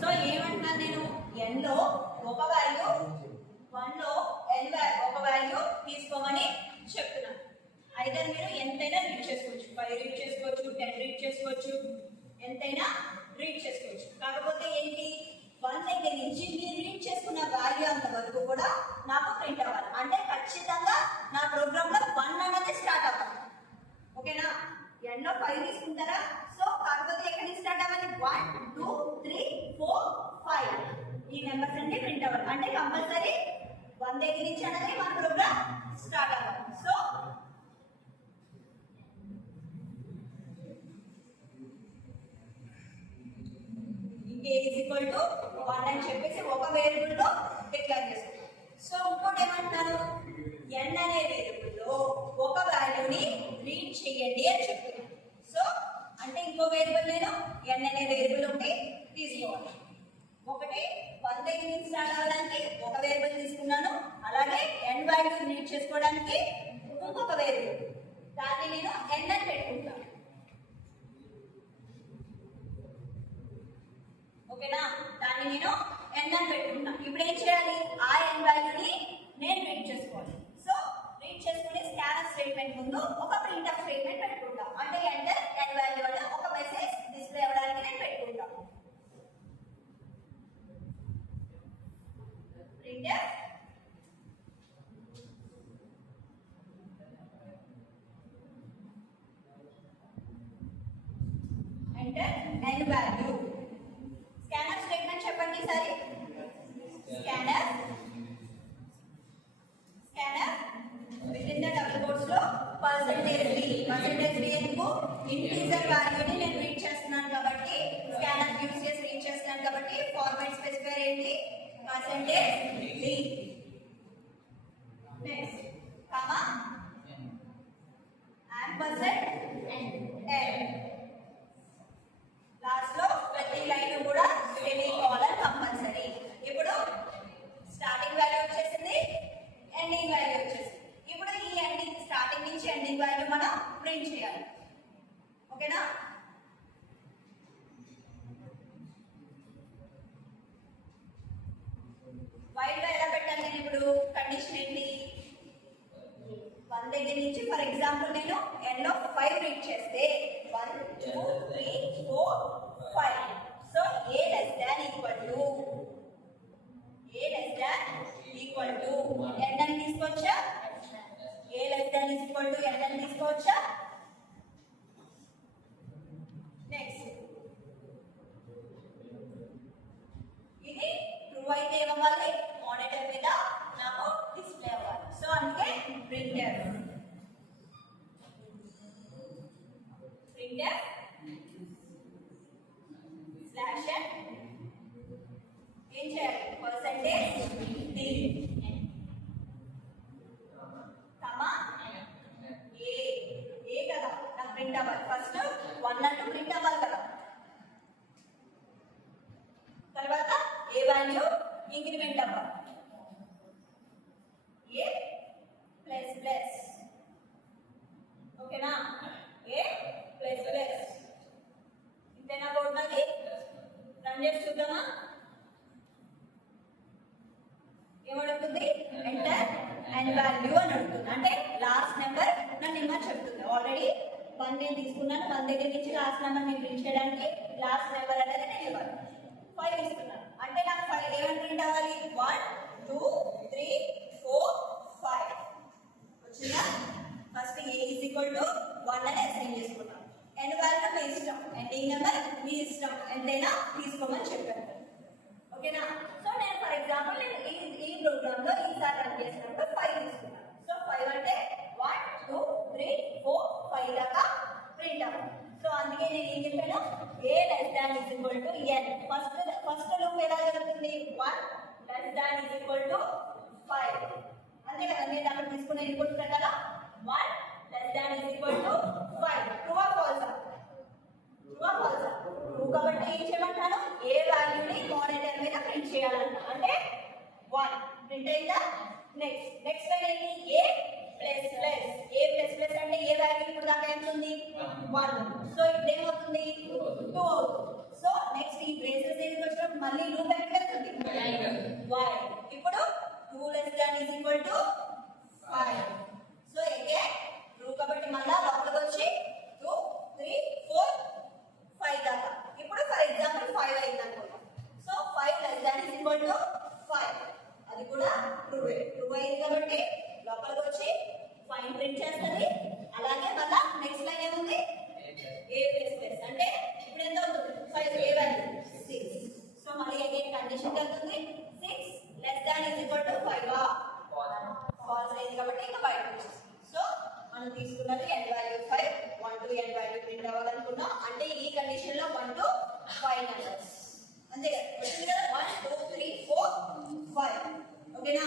So ఏమంటున్నాను నేను n లో ఒక వాల్యూ 1 లో n ఒక వాల్యూ తీసుకోమని చెప్తున్నాను. అయితే మీరు ఎంతైనా రీడ్ చేసుకోవచ్చు, 5 రీడ్ చేసుకోవచ్చు, 10 రీడ్ చేసుకోవచ్చు, ఎంతైనా రీడ్ చేసుకోవచ్చు. కాకపోతే ఏంటి 1 దగ్గర నుంచి మీరు రీడ్ చేసుకున్న వాల్యూ అంత వరకు కూడా నాకు ప్రింట్ అవ్వాలి. అంటే ఖచ్చితంగా నా ప్రోగ్రామ్ లో 1 అన్నది స్టార్ట్ అవ్వాలి. ఓకేనా? n లో 5 తీసుకుంటారా? సో కాకపోతే ఎక్కడి నుంచి స్టార్ట్ అవ్వాలి? 1 2 3 4 5 ఈ నెంబర్స్ అన్ని ప్రింట్ అవ్వాలి. అంటే కంపల్సరీ 1 దగ్గర నుంచి అనేది మన ప్రోగ్రామ్ స్టార్ట్ అవ్వాలి. So a is equal to 1 అని చెప్పేసి ఒక వేరియబుల్ లో డిక్లేర్ చేసుకుంటాం. సో ఇంకోటి ఏమంటున్నారు, n అనే వేరియబుల్ లో ఒక వాల్యూని రీడ్ చేయండి అని చెప్తున్నాను. సో అంటే ఇంకో వేరియబుల్ నేను n అనే వేరియబుల్ ఒకటి తీసుకోవాలి. ఒకటి 1 దగ్గర నుంచి స్టార్ట్ అవ్వడానికి ఒక వేరియబుల్ తీసుకున్నాను, అలాగే n వాల్యూ రీడ్ చేసుకోవడానికి ఇంకొక వేరియబుల్, దాన్ని నేను n అని పెట్టుకుంటాను. ఓకేనా? దాన్ని నేను n అని పెట్టుకుంటాను. ఇప్పుడు ఏం చేయాలి? ఆ n వాల్యూని నేను రీడ్ చేసుకోవాలి. సో రీడ్ చేసుకుని స్కాన్ఫ్ స్టేట్మెంట్ ముందు ఒక ప్రింట్ఎఫ్ స్టేట్మెంట్ పెట్టుకుంటాం. అంటే ఎంటర్ n వాల్యూ అని ఒక మెసేజ్ డిస్ప్లే అవ్వడానికి నేను పెట్టుకుంటాను. Printf enter n value. Scanner statement చెప్పండి సరే. Scanner within the double quotes లో %d ఎందుకు? ఇంటీజర్ వాల్యూని నేను రీడ్ చేస్తున్నాను కాబట్టి, స్కానర్ యూస్ చేసి రీడ్ చేస్తున్నాను కాబట్టి ఫార్మాట్ స్పెసిఫైర్ ఏంటి? %d. Next comma &n. Last లో ప్రతి లైన్ కూడా సెమీకోలన్ కంపల్సరీ. ఇప్పుడు స్టార్టింగ్ వాల్యూ వచ్చేసింది, ఎండింగ్ వాల్యూ వచ్చేసింది. ఇప్పుడు ఈ ఎండింగ్ స్టార్టింగ్ నుంచి ఎండింగ్ వాల్యూ మనం ప్రింట్ చేయాలి. ఓకేనా? వైల్ లో ఎలా పెట్టాలి నేను? ఇప్పుడు కండిషన్ ఏంటి? 1 దగ్గర నుంచి ఫర్ ఎగ్జాంపుల్ నేను n లో 5 రీడ్ చేస్తే 1 2 3 4 5. So a less than equal to n అని తీసుకోవచ్చా? a less than is equal to n అని తీసుకోవచ్చా? నెక్స్ట్ ఇది ట్రూ అయితే ఏమవ్వాలి? మానిటర్ మీద నాకు డిస్ప్లే అవ్వాలి. సో అందుకే ప్రింటర్ స్లాష్ ఏం చేయాలి? %d కమా ఏ కదా నాకు ప్రింట్ అవ్వాలి. ఫస్ట్ 1 అంటూ ప్రింట్ అవ్వాలి కదా, తర్వాత ఏ వాల్యూ ఇంక్రిమెంట్ అవ్వాలి. ఏ ప్లస్ ప్లస్. ఓకేనా? ఏ ప్లస్ ప్లస్. ఇంతేనా కోడ్ నాది? రన్ చేసి చూద్దామా? ఏమడుగుతుంది? ఎంటర్ n వాల్యూ అని అడుగుతుంది. అంటే లాస్ట్ నెంబర్ నన్ను ఏమని చెప్తుంది. ఆల్రెడీ 1 నేను తీసుకున్నాను, 1 దగ్గర నుంచి లాస్ట్ నెంబర్ నేను ప్రింట్ చేయడానికి లాస్ట్ నెంబర్ అనేది నేను ఇవ్వాలి. 5 తీసుకున్నాను అంటే నాకు 5 ఏమని ప్రింట్ అవ్వాలి? 1 2 3 4 5 వచ్చిందా? First a is equal to 1 అని అసైన్ చేసుకున్నాను. n వాల్యూ మీ ఇష్టం, ఎండింగ్ నెంబర్ మీ ఇష్టం, ఎంతైనా తీసుకోమని చెప్పాను. ఓకేనా? సో నేను ఫర్ ఎగ్జాంపుల్ ఈ ప్రోగ్రామ్ లో ఈసారి రన్ చేసినప్పుడు 5 తీసుకున్నాను. సో 5 అంటే 1 2 3 4 5 దాకా ప్రింట్ అవ్వాలి. సో అందుకే నేను ఏం చెప్పాను? a less than is equal to n. First loop ఎలా జరుగుతుంది? 1 less than is equal to 5. అంతే కదా? నేను అక్కడ తీసుకున్న ఇన్పుట్ ప్రకారం 1 less than is equal to 5. True or false? True కాబట్టి ఏం చేయమంటాను? ఏ వాల్యూని మానిటర్ మీద ప్రింట్ చేయాలంట. అంటే 1 ప్రింట్ అయిందా? నెక్స్ట్ ఏంటి? ఏ ప్లస్ ప్లస్. ఏ ప్లస్ ప్లస్ అంటే ఏ వాల్యూ ఇప్పుడు దాకా ఎంత ఉంది? 1. సో ఇప్పుడు ఏమవుతుంది? 2 అవుతుంది. సో నెక్స్ట్ ఈ బ్రేసెస్ ఏది వచ్చి మళ్ళీ లూప్ ఎక్కడ వెళ్తుంది వైల్ ఇప్పుడు 2 less than is equal to 5 so again loop కాబట్టి మళ్ళా లోపలికి వచ్చి 2 3 4 5 దాకా ఇప్పుడు ఫర్ ఎగ్జాంపుల్ 5 అయింది అనుకుందాం so 5 less than is equal to 5 అది కూడా ట్రూ అయింది కాబట్టి లోపలికి వచ్చి 5 ప్రింట్ చేస్తుంది అలాగే మళ్ళా నెక్స్ట్ లైన్ ఏముంది a ప్లస్ ప్లస్ అంటే ఇప్పుడు ఎంత అవుతుంది 5 a వాల్యూ 6 సో మళ్ళీ అగైన్ కండిషన్ అవుతుంది 6 less than is equal to 5 false అయింది కాబట్టి ఇంకా బయట వచ్చేస్తుంది సో మనం తీసుకున్నది n value 5 1 to n value print అవ్వాలనుకున్నాం అంటే ఈ కండిషన్ లో 1 to 5 నెంబర్స్ అంతే కదా వచ్చింది కదా 1 2 3 4 5 ఓకేనా